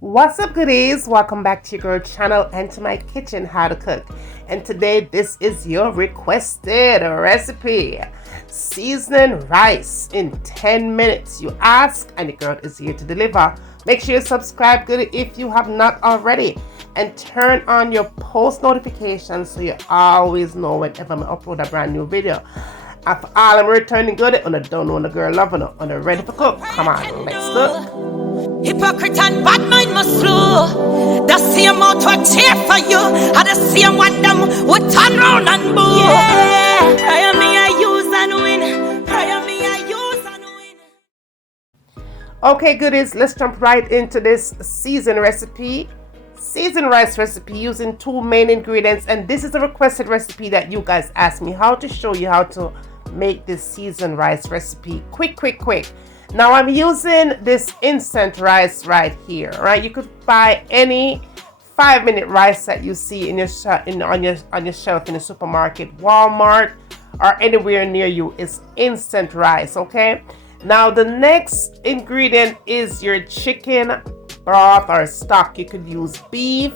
What's up, goodies? Welcome back to your girl channel and to my kitchen, how to cook. And today this is your requested recipe: seasoning rice in 10 minutes. You ask and the girl is here to deliver. Make sure you subscribe, goodie, if you have not already, and turn on your post notifications so you always know whenever I upload a brand new video. After all, I'm returning goodie on the don't know the girl loving her on the ready for cook. Come on, let's cook. Hypocrite and bad mind must flow. The same mouth will cheer for you, and the same one them would turn round and boo. Yeah, prayer me I use and win. Prayer me I use and win. Okay, goodies, let's jump right into this seasoned recipe. Seasoned rice recipe using two main ingredients, and this is a requested recipe that you guys asked me how to show you how to make this seasoned rice recipe quick. Now I'm using this instant rice right here, right? You could buy any 5-minute rice that you see in your on your shelf in the supermarket, Walmart, or anywhere near you. It's instant rice, okay? Now the next ingredient is your chicken broth or stock. You could use beef,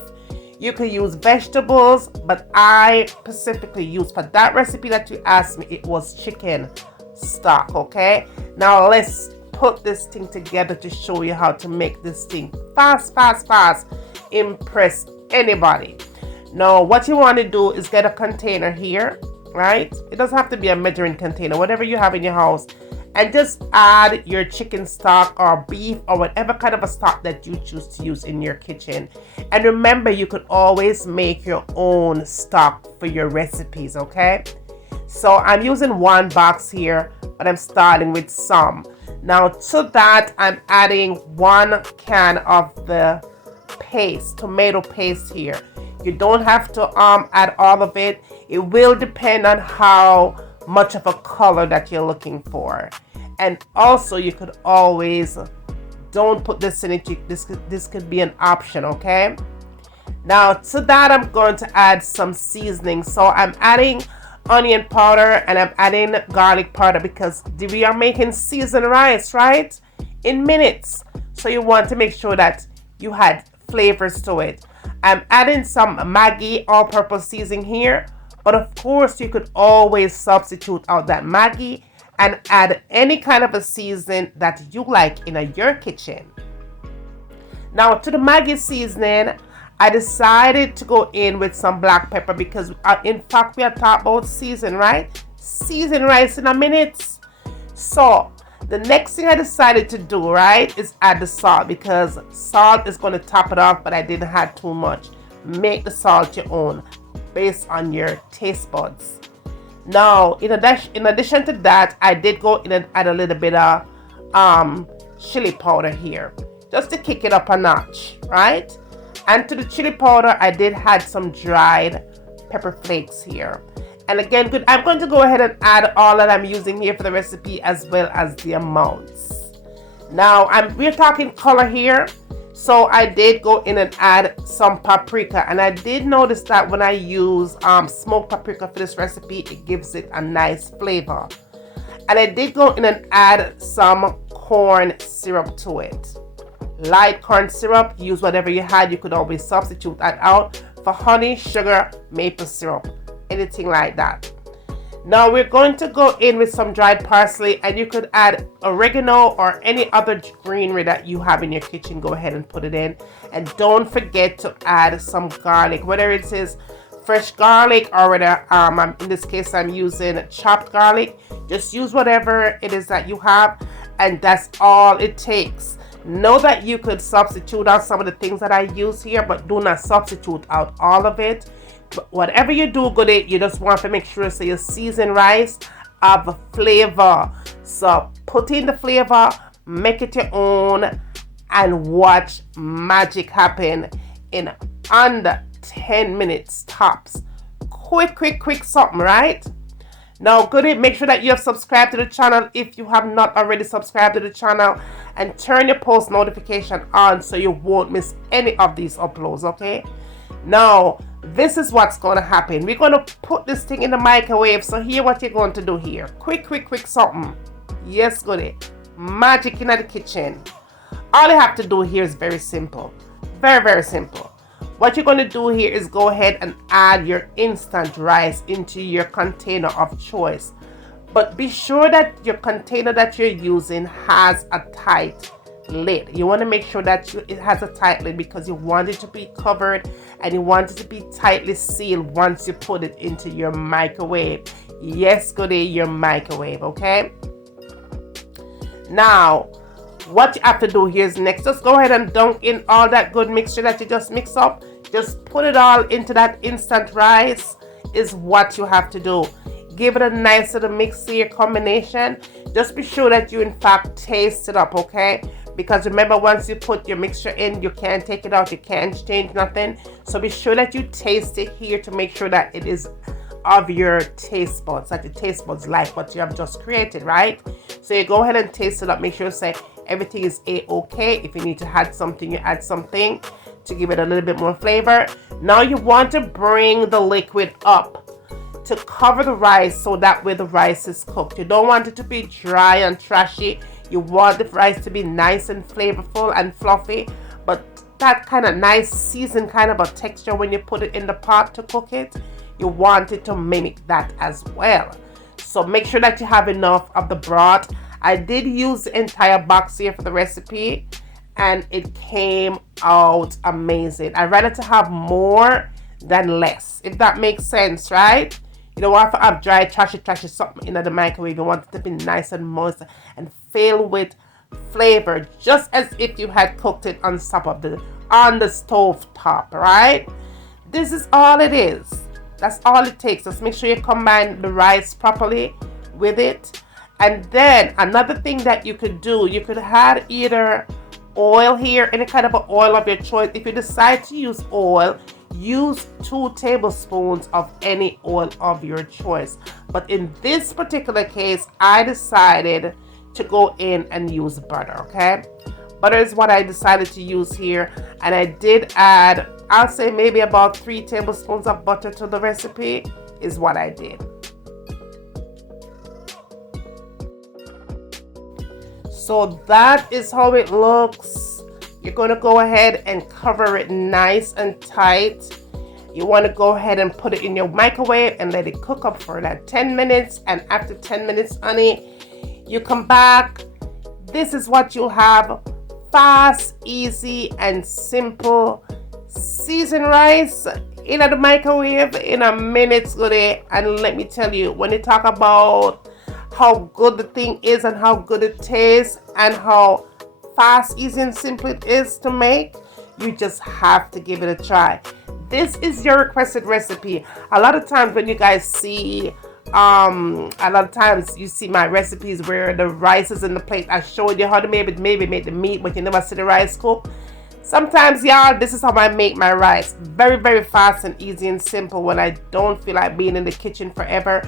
you could use vegetables, but I specifically used, for that recipe that you asked me, it was chicken stock, okay? Now let's put this thing together to show you how to make this thing fast, impress anybody. Now what you want to do is get a container here, right? It doesn't have to be a measuring container, whatever you have in your house, and just add your chicken stock or beef or whatever kind of a stock that you choose to use in your kitchen. And remember, you could always make your own stock for your recipes, okay? So I'm using one box here, but I'm starting with some. Now to that, I'm adding 1 can of the paste, tomato paste here. You don't have to add all of it. It will depend on how much of a color that you're looking for. And also you could always, don't put this in it, this could be an option, okay? Now to that, I'm going to add some seasoning. So I'm adding onion powder and I'm adding garlic powder because we are making seasoned rice, right? In minutes. So you want to make sure that you had flavors to it. I'm adding some Maggi all-purpose seasoning here, but of course you could always substitute out that Maggi and add any kind of a seasoning that you like in your kitchen. Now to the Maggi seasoning, I decided to go in with some black pepper because in fact we are talking about season, right? Season rice in a minute. So the next thing I decided to do, right, is add the salt, because salt is going to top it off, but I didn't have too much. Make the salt your own based on your taste buds. Now in addition to that, I did go in and add a little bit of chili powder here just to kick it up a notch, right? And to the chili powder, I did add some dried pepper flakes here. And again, good. I'm going to go ahead and add all that I'm using here for the recipe, as well as the amounts. Now we're talking color here, so I did go in and add some paprika. And I did notice that when I use smoked paprika for this recipe, it gives it a nice flavor. And I did go in and add some corn syrup to it. Light corn syrup, use whatever you had. You could always substitute that out for honey, sugar, maple syrup, anything like that. Now we're going to go in with some dried parsley, and you could add oregano or any other greenery that you have in your kitchen. Go ahead and put it in, and don't forget to add some garlic, whether it is fresh garlic or whether in this case I'm using chopped garlic. Just use whatever it is that you have, and that's all it takes. Know that you could substitute out some of the things that I use here, but do not substitute out all of it. But whatever you do, goodie, you just want to make sure so your seasoned rice have flavor. So put in the flavor, make it your own, and watch magic happen in under 10 minutes tops. Quick something, right? Now, goodie, make sure that you have subscribed to the channel if you have not already subscribed to the channel, and turn your post notification on so you won't miss any of these uploads, okay? Now, this is what's going to happen. We're going to put this thing in the microwave. So here what you're going to do here. Quick something. Yes, goodie. Magic in the kitchen. All you have to do here is very simple. Very, very simple. What you're going to do here is go ahead and add your instant rice into your container of choice. But be sure that your container that you're using has a tight lid. You want to make sure that it has a tight lid because you want it to be covered and you want it to be tightly sealed once you put it into your microwave. Yes, goodie, your microwave, okay? Now, what you have to do here is next, just go ahead and dunk in all that good mixture that you just mix up. Just put it all into that instant rice is what you have to do. Give it a nice little mix here combination. Just be sure that you in fact taste it up, okay? Because remember, once you put your mixture in, you can't take it out, you can't change nothing. So be sure that you taste it here to make sure that it is of your taste buds, that your taste buds like what you have just created, right? So you go ahead and taste it up. Make sure you say everything is a-okay. If you need to add something, you add something to give it a little bit more flavor. Now you want to bring the liquid up to cover the rice so that way the rice is cooked. You don't want it to be dry and trashy. You want the rice to be nice and flavorful and fluffy, but that kind of nice seasoned kind of a texture when you put it in the pot to cook it. You want it to mimic that as well. So make sure that you have enough of the broth. I did use the entire box here for the recipe and it came out amazing. I'd rather to have more than less, if that makes sense, right? You don't want to have dry, trashy something in the microwave. You want it to be nice and moist and filled with flavor, just as if you had cooked it on the stove top, right? This is all it is. That's all it takes. Just make sure you combine the rice properly with it. And then another thing that you could do, you could add either oil here, any kind of oil of your choice. If you decide to use oil, use 2 tablespoons of any oil of your choice. But in this particular case, I decided to go in and use butter, okay? Butter is what I decided to use here. And I did add, I'll say maybe about 3 tablespoons of butter to the recipe is what I did. So that is how it looks. You're going to go ahead and cover it nice and tight. You want to go ahead and put it in your microwave and let it cook up for that 10 minutes. And after 10 minutes, honey, you come back. This is what you'll have. Fast, easy, and simple seasoned rice in the microwave in a minute, goodie. And let me tell you, when you talk about how good the thing is and how good it tastes and how fast, easy, and simple it is to make, you just have to give it a try. This is your requested recipe. A lot of times when you guys see a lot of times you see my recipes where the rice is in the plate. I showed you how to maybe make the meat, but you never see the rice cook. Sometimes, y'all, this is how I make my rice. Very, very fast and easy and simple when I don't feel like being in the kitchen forever.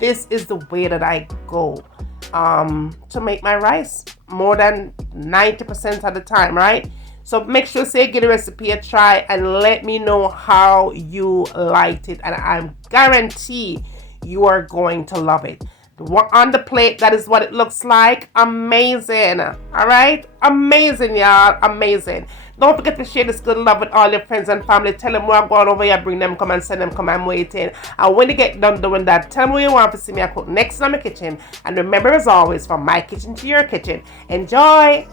This is the way that I go to make my rice more than 90% of the time, right? So make sure say give the recipe a try and let me know how you liked it, and I guarantee you are going to love it. On the plate, that is what it looks like. Amazing. All right, amazing, y'all, amazing. Don't forget to share this good love with all your friends and family. Tell them we're going over here, bring them, come and send them, come, I'm waiting. And when you get done doing that, tell them what you want to see me I cook next in my kitchen. And remember, as always, from my kitchen to your kitchen, enjoy.